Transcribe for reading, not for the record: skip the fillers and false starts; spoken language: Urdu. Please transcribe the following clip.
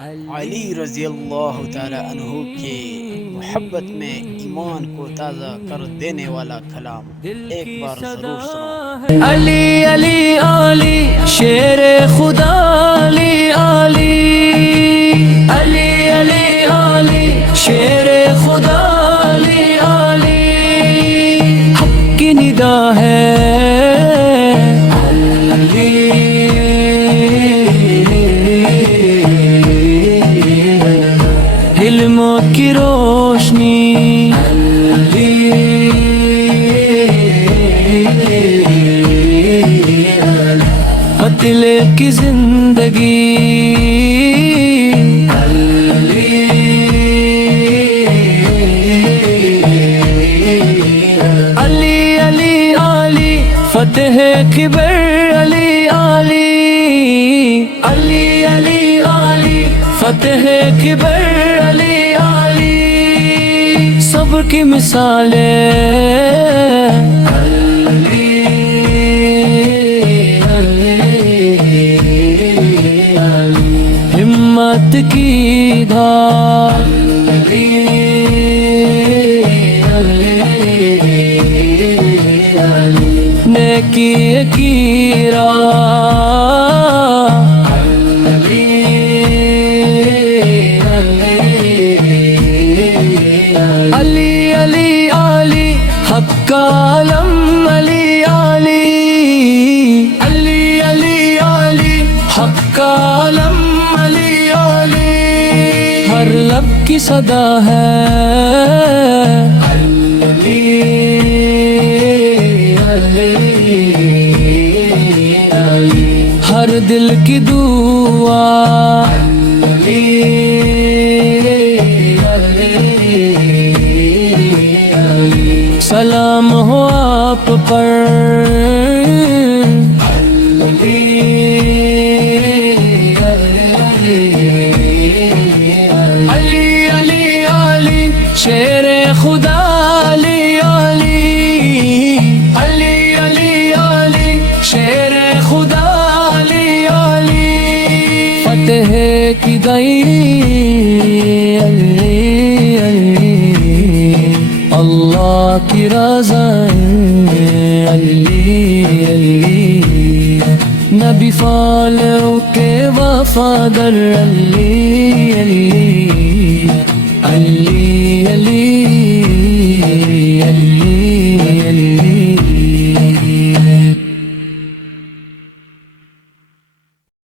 علی رضی اللہ تعالی عنہ کے محبت میں ایمان کو تازہ کر دینے والا کلام ایک بار ضرور سنو۔ علی علی علی شیر خدا علی علی علی علی علی شیر خدا علی علی حق کی ندا ہے علی علم کی روشنی دل کی زندگی علی علی علی فتح کبر علی علی علی علی علی فتح کبر علی علی صبر کی مثالیں ہمت کی دھار نیکی کی راہ علی علی علی حق کا علم علی علی علی علی علی حق کا علم ہر لب کی صدا ہے ہر دل کی دعا سلام ہو آپ پر علی علی علی شیر خدا علی علی علی علی علی شیر خدا علی علی فتح کی دئی علی علی اللہ کی رضا علی علی نبی فالو کے وفادر علی علی